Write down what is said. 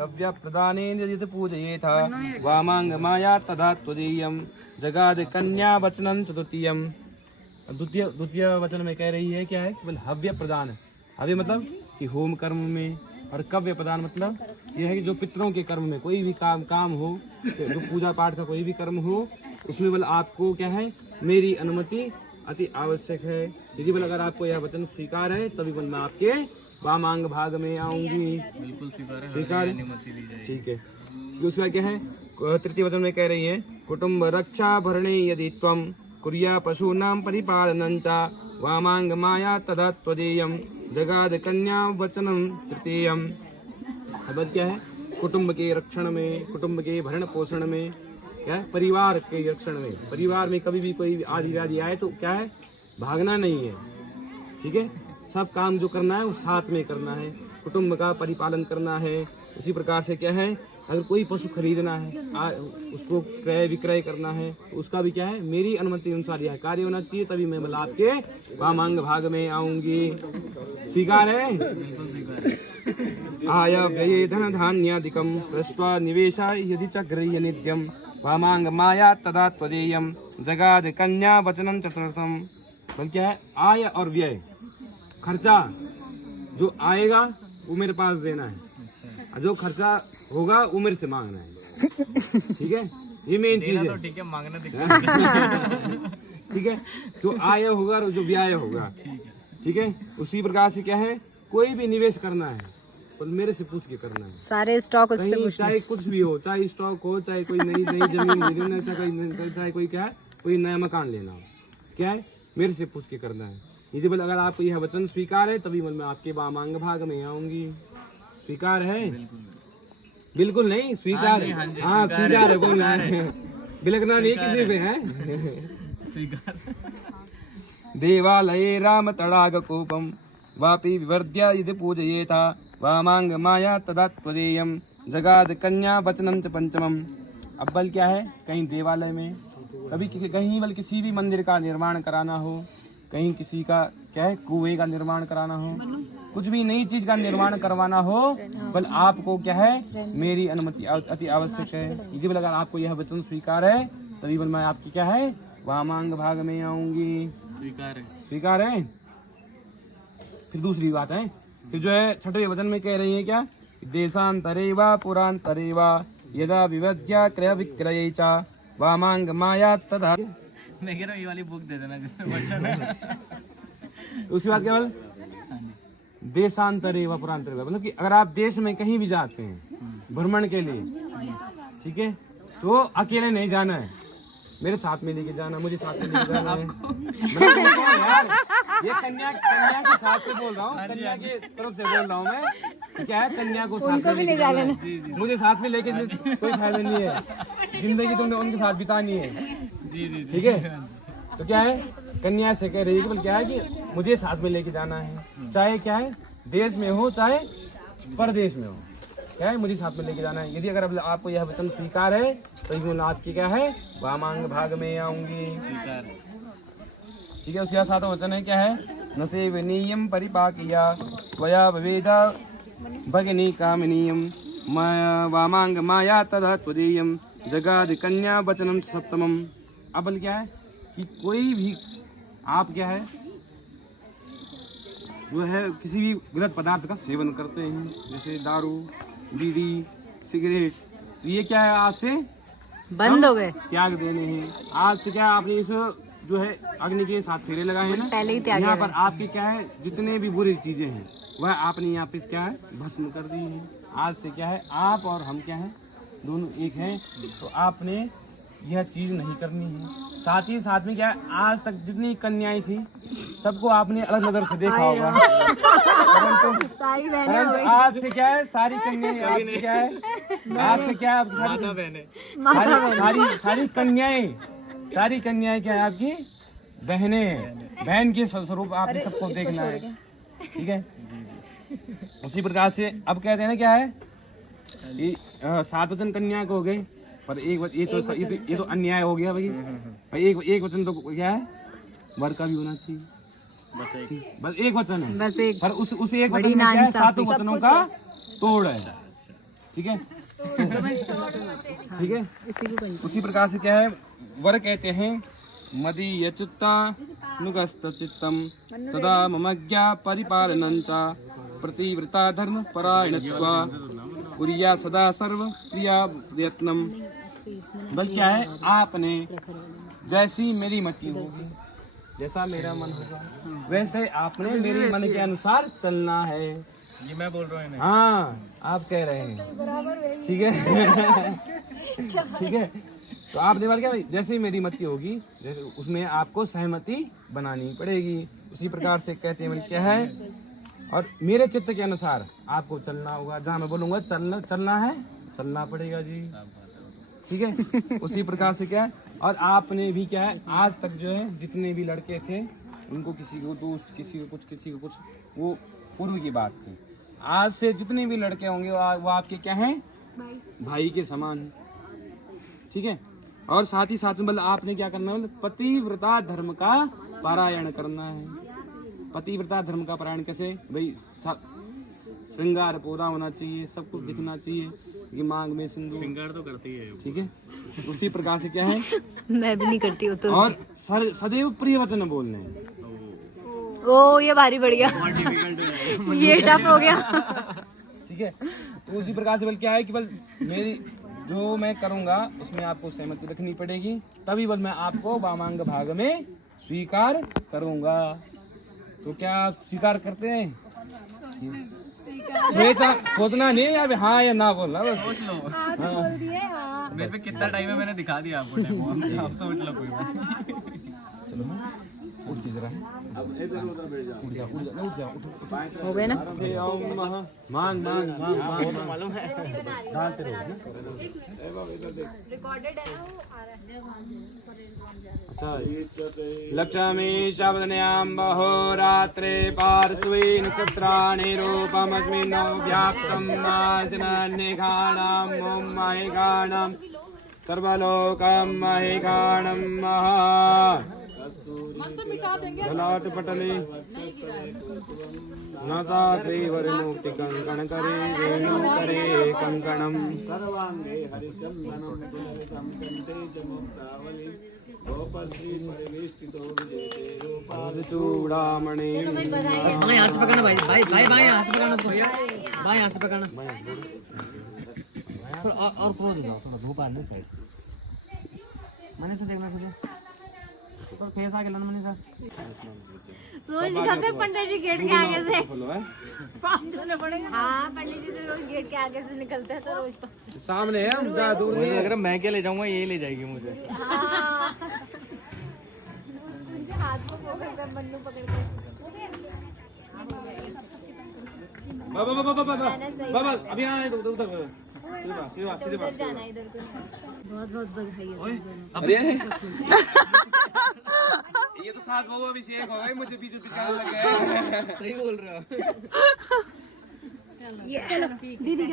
द्रव्य प्रदानेन यदि पूजयेथ वामांग माया तदा त्वदीयं जगाद कन्या वचनं चतुर्थीयं। द्वितीय वचन में कह रही है क्या है, केवल हव्य प्रदान। हव्य मतलब कि होम कर्म में, और कव्य प्रदान मतलब यह है कि जो पितरों के कर्म में कोई भी काम हो, जो पूजा पाठ का कोई भी कर्म हो, उसमें बल आपको क्या है, मेरी अनुमति अति आवश्यक है। यदि बल अगर आपको यह वचन स्वीकार है तभी बल मैं आपके वामांग भाग में आऊंगी। बिल्कुल स्वीकार है, ठीक है। दूसरा क्या है, तृतीय वचन में कह रही है कुटुंब रक्षा भरणे यदि त्वं कुर्या पशूनां परिपालनं च वामांग माया तदा त्वदीयं जगाद कन्या वचनं तृतीयं। अब क्या है, कुटुंब के रक्षण में, कुटुंब के भरण पोषण में, क्या है, परिवार के रक्षण में। परिवार में कभी भी कोई आदि व्याधि आए तो क्या है, भागना नहीं है, ठीक है। सब काम जो करना है वो साथ में करना है, कुटुंब का परिपालन करना है। उसी प्रकार से क्या है, अगर कोई पशु खरीदना है, उसको क्रय विक्रय करना है, तो उसका भी क्या है, मेरी अनुमति अनुसार यह कार्य होना चाहिए, तभी मैं बल आपके वामांग भाग में आऊंगी। स्वीकार है? बिल्कुल स्वीकार है। आय व्यये धन धान्यादिकं पृष्ट्वा निवेशा यदि च गृह्य नित्यं वामांग माया तदा त्वदीयं जगाद कन्या वचनं चतुर्थम। बल क्या है, आय और व्यय, खर्चा जो आएगा वो मेरे पास देना है, और जो खर्चा होगा वो मेरे से मांगना है, ठीक है। ये मेन चीज है। तो ठीक है, मांगना दिक्कत ठीक है, जो आय होगा और जो व्यय होगा, ठीक है। उसी प्रकार से क्या है, कोई भी निवेश करना है तो मेरे से पूछ के करना है। सारे स्टॉक उससे कहीं चाहे कुछ भी हो, चाहे स्टॉक हो, चाहे कोई नई जमीन लेना है, चाहे कोई क्या है, कोई नया मकान लेना हो, क्या है, मेरे से पूछ के करना है। यदि बल अगर आपको यह वचन स्वीकार है तभी बल मैं आपके वामांग भाग में आऊंगी। स्वीकार है? बिल्कुल नहीं, स्वीकार है। हाँ स्वीकार है, बोलना है, बिलकना नहीं किसी पे है। देवालये राम तड़ाग कोपम वापि विवर्ध्य यदि पूजयेथा वामांग माया तदा त्वदीयं जगाद कन्या वचनं च पंचमम। अब बल क्या है, कहीं देवालय में, कहीं बल किसी भी मंदिर का निर्माण कराना हो, कहीं किसी का क्या है, कुएं का निर्माण कराना हो, कुछ भी नई चीज का निर्माण करवाना हो, बल आपको क्या है, मेरी अनुमति अति आवश्यक है। यदि बल अगर आपको यह वचन स्वीकार है तभी बल मैं आपकी क्या है, वामांग भाग में आऊंगी। स्वीकार है। स्वीकार है? फिर दूसरी बात है, फिर जो है छठवें वचन में कह रही है क्या, देशांतरे वा पुरांतरे वा यदा विवध्या क्रय विक्रय च वामांग माया तदा। मैं कह रहा हूँ ये वाली बुक दे देना जिसमें वचन है। उसके बाद केवल देशांतरे व पुरांतरे वा, मतलब कि अगर आप देश में कहीं भी जाते हैं भ्रमण के लिए, ठीक है, तो अकेले नहीं जाना है, मेरे साथ में लेके जाना, मुझे साथ में लेके जाना है। मतलब यार, ये कन्या के साथ से बोल रहा हूँ, कन्या की तरफ से बोल रहा हूँ मैं, क्या है, कन्या को साथ में लेके जाना है, मुझे साथ में लेके कोई फायदा नहीं है, जिंदगी तुमने उनके साथ बितानी है, ठीक है। तो क्या है, कन्या से कह रही है कि क्या है कि मुझे साथ में लेके जाना है, चाहे क्या है, देश में हो चाहे परदेश में हो, क्या है, मुझे साथ में लेके जाना है। यदि अगर आपको यह वचन स्वीकार है तो ये आपकी क्या है, वामांग भाग में आऊंगी। ठीक है। उसके बाद सातवां वचन है क्या है, न सेवनीयम परिपाकिया त्वया भवेदा भगिनी कामिनीयम वामांग माया तदा त्वदीयम जगाद कन्या वचनम सप्तमम। अब क्या है कि कोई भी आप क्या है, वो है किसी भी गलत पदार्थ का सेवन करते हैं, जैसे दारू, बीड़ी, सिगरेट, तो ये क्या है, आज से बंद हो गए, त्याग देने हैं। आज से क्या आपने इस जो है अग्नि के 7 फेरे लगाए हैं ना, पहले ही त्याग यहाँ पर आपकी क्या है, जितने भी बुरी चीजें हैं वह आपने यहाँ पे क्या है, भस्म कर दी है। आज से क्या है, आप और हम क्या है, दोनों एक हैं, तो आपने यह चीज नहीं करनी है। साथ ही साथ में क्या है, आज तक जितनी कन्याएं थी सबको आपने अलग नजर से देखा होगा, परंतु आज से क्या है, सारी कन्याएं आपकी क्या है, आज से क्या है, सारी कन्याएं क्या है, आपकी बहनें हैं। बहन के स्वरूप आपने सबको देखना है, ठीक है। उसी प्रकार से अब कहते हैं ना क्या है, 7 वचन कन्या को हो गए, पर ये तो अन्याय हो गया भाई। एक वचन तो क्या है, वर का भी होना चाहिए, बस एक वचन है, बस एक, पर उस एक वचन में क्या है, 7 वचनों का तोड़ है, ठीक है, ठीक है। उसी प्रकार से क्या है, वर कहते हैं मदीय चित्ता नुगस्त चित्तम सदा ममज्ञा परिपालनं च प्रतिव्रता धर्म परायणत्वा कुर्या सदा सर्व क्रिया प्रयत्नम। बल क्या है, आपने जैसी मेरी मति होगी, जैसा मेरा मन होगा वैसे आपने मेरे मन के अनुसार चलना है। ये मैं बोल रहा हूँ इन्हें। हाँ, आप कह रहे हैं, ठीक है। ठीक है, तो आपने बोला क्या, जैसे मेरी मति होगी जैसे उसमें आपको सहमति बनानी पड़ेगी। उसी प्रकार से कहते हैं क्या है, और मेरे चित्त के अनुसार आपको चलना होगा। जहाँ मैं बोलूंगा चलना है, चलना पड़ेगा जी, ठीक है। उसी प्रकार से क्या है, और आपने भी क्या है, आज तक जो है जितने भी लड़के थे उनको किसी को दोस्त, किसी को कुछ, वो पूर्व की बात थी। आज से जितने भी लड़के होंगे वो आपके क्या हैं, भाई के समान, ठीक है। और साथ ही साथ में मतलब आपने क्या करना है, पतिव्रता धर्म का पारायण करना है। पतिव्रता धर्म का पारायण कैसे भाई, श्रृंगार पूरा होना चाहिए, सब कुछ दिखना चाहिए कि मांग में सिंदूर, श्रृंगार तो करती है, ठीक है। उसी प्रकार से क्या है, मैं भी नहीं करती हूँ तो। और सदैव प्रिय वचन बोलने हैं। ओ ये भारी बढ़ गया, ये टफ हो गया। ठीक है, तो उसी प्रकार से बल क्या है कि बल मेरी जो मैं करूंगा उसमें आपको सहमति रखनी पड़ेगी, तभी बल मैं आपको वामांग भाग में स्वीकार करूंगा। तो क्या आप स्वीकार करते हैं? सोचना नहीं है, हाँ या ना बोलना बस। सोच लो। हाँ। मेरे पे कितना टाइम है, मैंने दिखा दिया आपको डेमो, आप सोच लो कोई बात नहीं। चलो उठ जरा, हो गए ना। मांग मालूम है, डालते रहो। अच्छा, लक्ष्मी शब्दन्यां बहोरात्रे पार्श्वे नक्षत्राणि रूपमस्मिन् व्याप्तं नाशनन्यघाणं ॐ महिघाणं सर्वलोकं महिघाणं महा ललाट पटले नसाग्रीवरमुक्ति कंकण करे वेणु करे कंकणम सर्वांगे हरिचंदनम सुललितम कंठे च मुक्तावली गोपश्री परिवेष्टितो विजयते रूपादचूड़ामणि। यहाँ से पकड़ना भाई, भाई यहाँ से पकड़ना, भाई यहाँ से पकड़ना। और क्लोज हो जाओ, थोड़ा धूप आने साइड। मनी से देखना सीधे, ऊपर फेस आगे लाना मनी सर। रोज निकलते हैं पंडित जी गेट के आगे से, पाँव धोने पड़ेंगे। हाँ, पंडित जी तो रोज गेट के आगे से निकलते हैं, तो रोज सामने है, हम ज्यादा दूर नहीं। अगर मैं क्या ले जाऊंगा, ये ले जाएगी मुझे। हाँ। उनके हाथ को पकड़ कर, मन्नू पकड़ कर। बाबा अभी आए उधर उधर जाना है, इधर को। बहुत बधाई। अरे ये तो सास बहू अभिषेक हो गए, मुझे बीच लग गए। सही बोल रहे हो। चलो दीदी